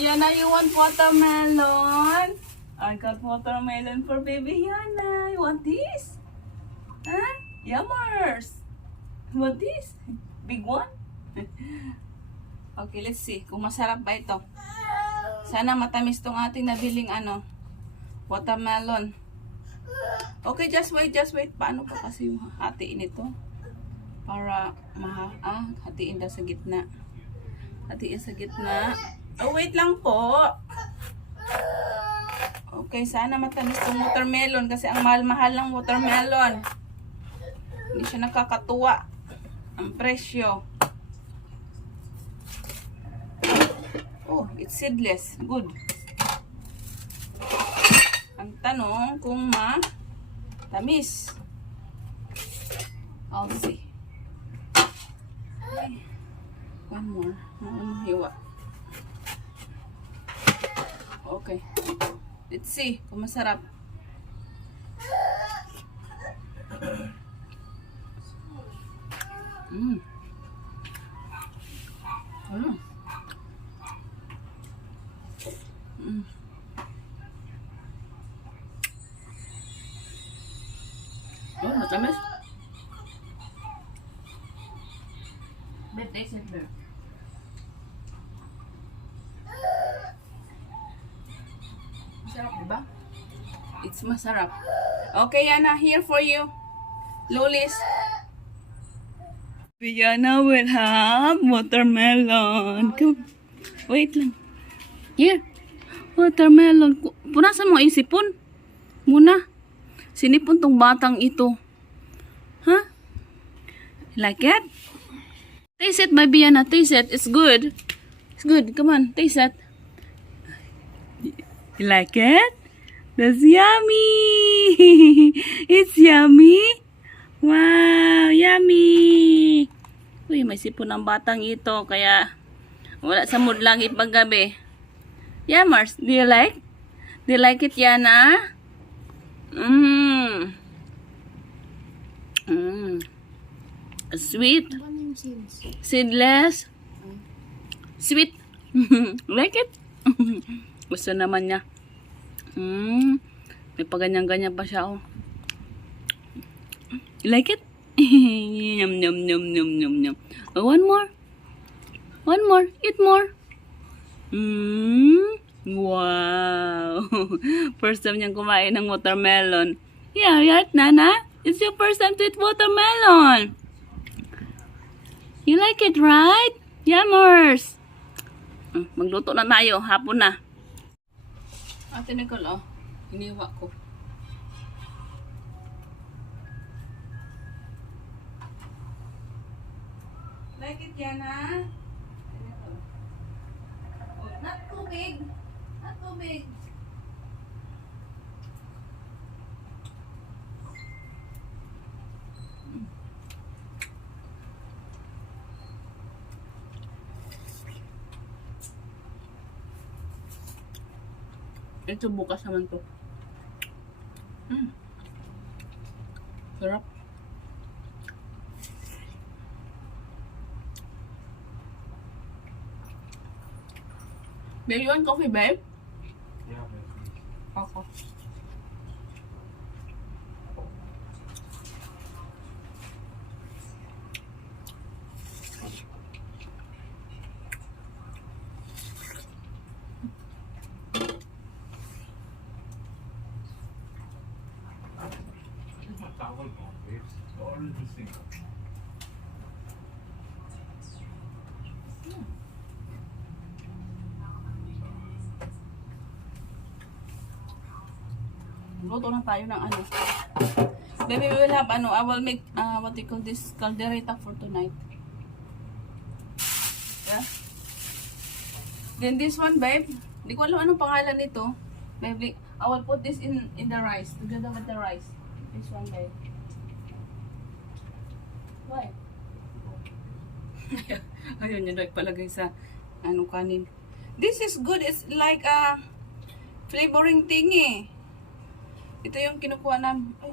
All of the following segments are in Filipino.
Yana, you want watermelon? I got watermelon for baby Yana. You want this? Huh? Yummers. You want this? Big one? Okay, let's see kung masarap ba ito. Sana matamis tong ating nabiling watermelon. Okay, just wait. Paano pa kasi hatiin ito? Para hatiin daw sa gitna. Hatiin sa gitna. Oh, wait lang po. Okay, sana matamis tong watermelon kasi ang mahal-mahal ng watermelon. Hindi siya nakakatuwa ang presyo. Oh, it's seedless. Good. Ang tanong kung tamis. I'll see. Okay. One more. Hiwa. Okay. Let's see kung masarap. Oh, matamis. Taste it there. Masarap, diba? It's masarap. Okay, Yana, here for you. Lulis. Yana will have watermelon. Come. Wait lang. Here. Watermelon. Punasan mo isipon. Muna. Sinipon tong batang ito. Huh? Like it? Taste it, baby Yana. Taste it. It's good. It's good. Come on. Taste it. You like it? That's yummy. It's yummy. Wow. Yummy. Uy, may sipon ang batang ito. Kaya wala sa mood lang ipaggabi. Yummers. Do you like? Do you like it, Yana? Sweet. Seedless. Sweet. Like it? Gusto naman niya. May paganyan-ganyan pa siya, oh. You like it? Yum, yum, yum, yum, yum, yum. Oh, one more. One more. Eat more. Wow. First time niyang kumain ng watermelon. Yeah, right, Nana? It's your first time to eat watermelon. You like it, right? Yummers. Magluto na tayo. Hapon na. Ate Nicole, oh. Iniwa ko. Like it, Yana? Oh, not too big. Not too big. Ito bukas naman to. Sarap. Babe, you want coffee, babe? Yeah, babe. Okay. Where's my towel gone, babe? It's all in the sink. Luto na tayo ng Baby, we will have I will make what you call this caldereta for tonight. Yeah. Then this one, babe. Hindi ko alam anong pangalan nito. Babe, I will put this in the rice together with the rice. This one, babe. Why? Ayun yun, palagay sa kanin. This is good. It's like a flavoring thing eh. Ito yung kinukuha namin. Ay,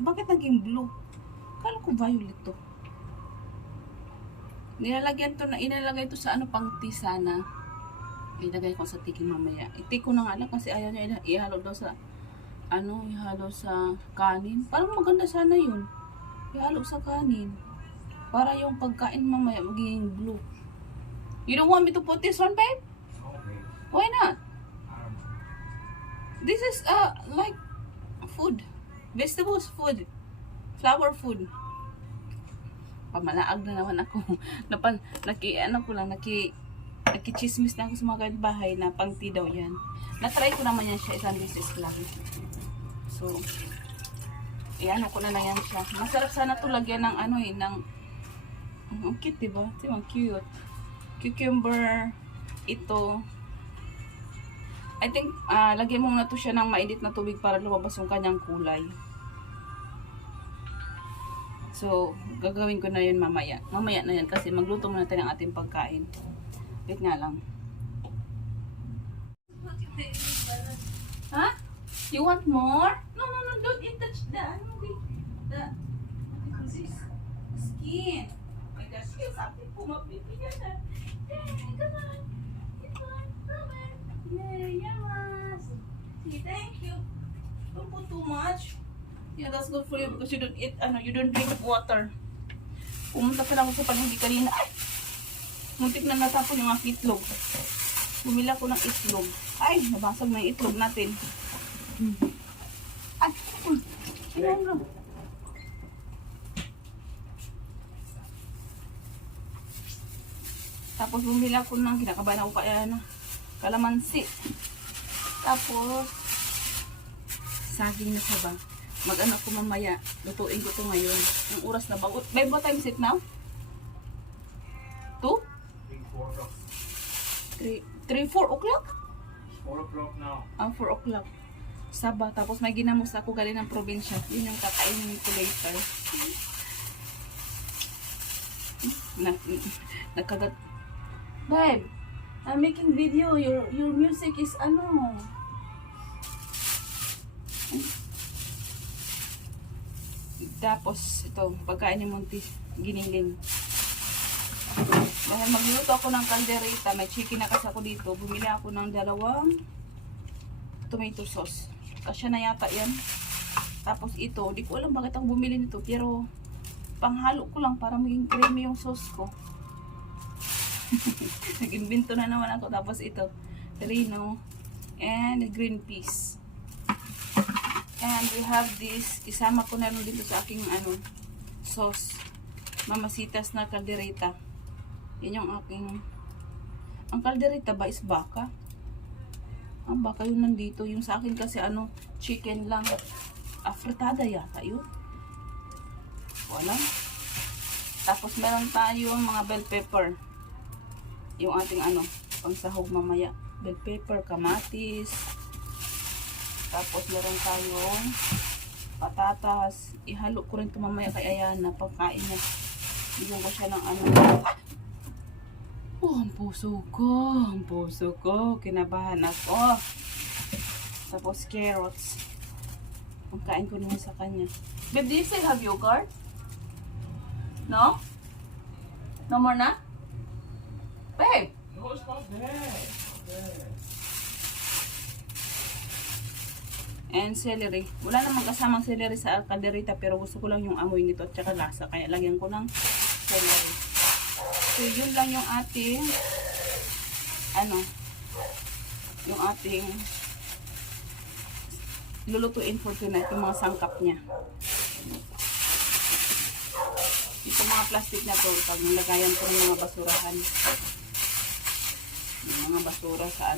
bakit naging blue? Kala ko violet to. Inalagay ito sa pang tea sana. Ilagay ko sa tiki mamaya. Itik ko na nga lang kasi ayaw niya ihalo daw sa ihalo sa kanin. Parang maganda sana yun. Ihalo sa kanin. Para yung pagkain mamaya magiging blue. You don't want me to put this on, babe? Okay. Why not? I don't know. This is like food. Vegetables food. Flower food. Pamalaag na naman ako. Nakichismis na ako sa mga bahay na pangti daw yan. Natry ko naman yan siya isang beses lang. So, iyan ko na lang yan siya. Masarap sana to lagyan ng ang cute, diba? Diba? Cute. Cucumber. Ito. I think, lagyan mo na to siya ng mainit na tubig para lumabas yung kanyang kulay. So, gagawin ko na yun mamaya. Mamaya na yan kasi magluto muna tayo ng ating pagkain. Wait nga lang. Huh? You want more? No, don't eat the skin. Oh my gosh, yung something pumapipigyan na. Hey, come on. Come on. Yeah, yamas. See, thank you. Don't put too much. Yeah, that's good for you because you don't eat, you don't drink water. Pumunta ka lang ako sa palengke kanina. Ay! Muntik na natapon yung aking itlog. Bumili ako ng itlog. Ay, nabasag na yung itlog natin. Ay, ayan lang. Tapos bumili ako ng kinakabahan ako kaya kalamansi. Tapos, saging na saba. Mag-ano ko mamaya. Lutuin ko to ngayon. Yung oras na ba? Babe, what time is it now? 2? 4 o'clock. 4 o'clock? 4 o'clock now. 4 o'clock. Saba. Tapos may ginamos ako galing ng probinsya. Yun yung kakainin ko later. Nagkagat. Babe, I'm making video. Your music is Tapos, ito, pagkain ni Monty, giniling. Dahil magluto ako ng kaldereta, may chicken na kasi ako dito, bumili ako ng 2 tomato sauce. Kasya na yata yan. Tapos ito, di ko alam bakit ako bumili nito, pero panghalo ko lang para maging creamy yung sauce ko. Nag-invento na naman ako. Tapos ito, rino, and green peas. And we have this, isama ko na rin dito sa aking sauce. Mamasitas na kaldereta. Yan yung aking, ang kaldereta ba is baka? Ang baka yun nandito. Yung sa akin kasi chicken lang. Afritada yata yun. Wala. Tapos meron tayong mga bell pepper. Yung ating pangsahog mamaya. Bell pepper, kamatis. Tapos meron tayong patatas. Ihalo ko rin ito mamaya kay Ayana. Pagkain niya. Bigyan ko siya ng Oh, ang puso ko. Ang puso ko. Kinabahan ako. Tapos carrots. Pagkain ko naman sa kanya. Babe, do you still have yogurt? No? No more na? Babe! No, it's not there. And celery. Wala namang kasamang celery sa kaldereta pero gusto ko lang yung amoy nito at saka lasa. Kaya lagyan ko ng celery. So, yun lang yung ating yung ating lulutuin for tonight. Yung mga sangkap niya. Ito mga plastic na to. Pag nilagayan ko ng mga basurahan. Yung mga basura sa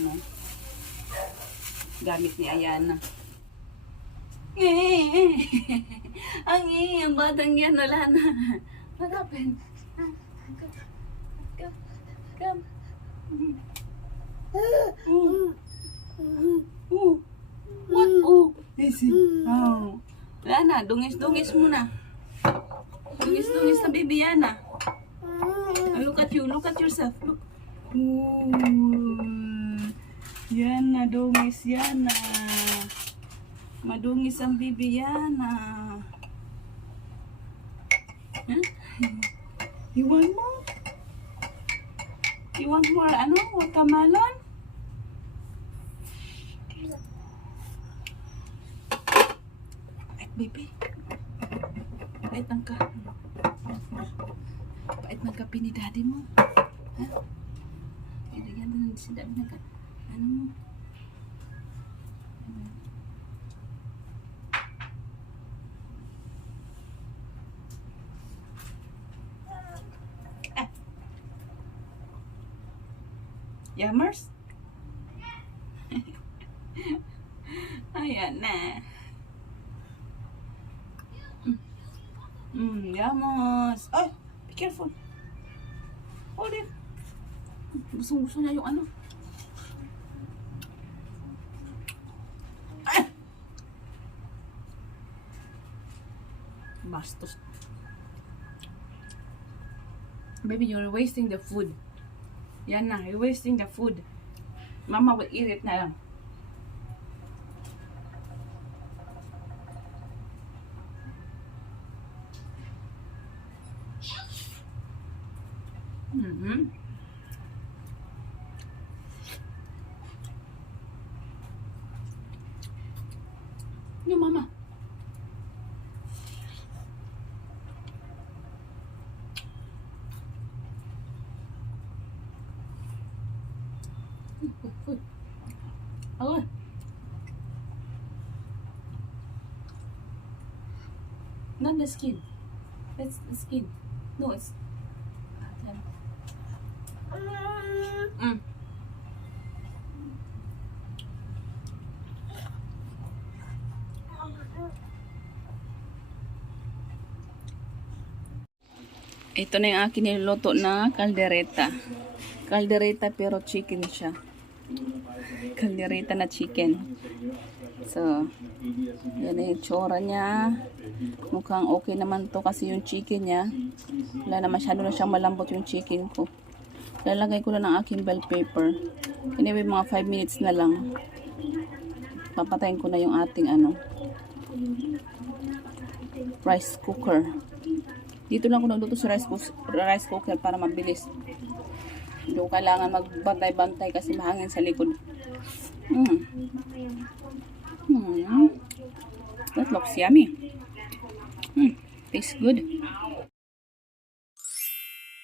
gamit ni Ayana. Ang batang yan, wala na. What happened? Come. What? Easy. Wala na, dungis-dungis mo na. Dungis-dungis na baby yan na. Look at you, look at yourself. Look. Yan na, dungis yan na. Madungis ang bibi yan ah. Huh? You want more? You want more watermelon? Pait ng ka. Pait ng kape ni daddy mo. Ha? Ilagyan din si daddy ng ka. Ano mo? Yummers? Ayan na. Yummers. Ay, be careful. Hold it. Gusto niya yung ano. Ay! Bastos. Baby, you're wasting the food. Yan na, you're wasting the food. Mama will eat it na lang. No, mama. Oh. Not the skin. That's the skin. No, it's. Ito na yung akin niluluto na kaldereta. Kaldereta pero chicken siya. Kaldereta na chicken. So, yan yung tsura niya. Mukhang okay naman to kasi yung chicken niya. Wala na masyado na siyang malambot yung chicken ko. Lalagay ko na ng aking bell pepper. Anyway, mga 5 minutes na lang. Papatayin ko na yung ating rice cooker. Dito lang ko nagluto sa rice cooker para mabilis. Hindi ko kailangan magbantay-bantay kasi mahangin sa likod. That looks yummy. Tastes good.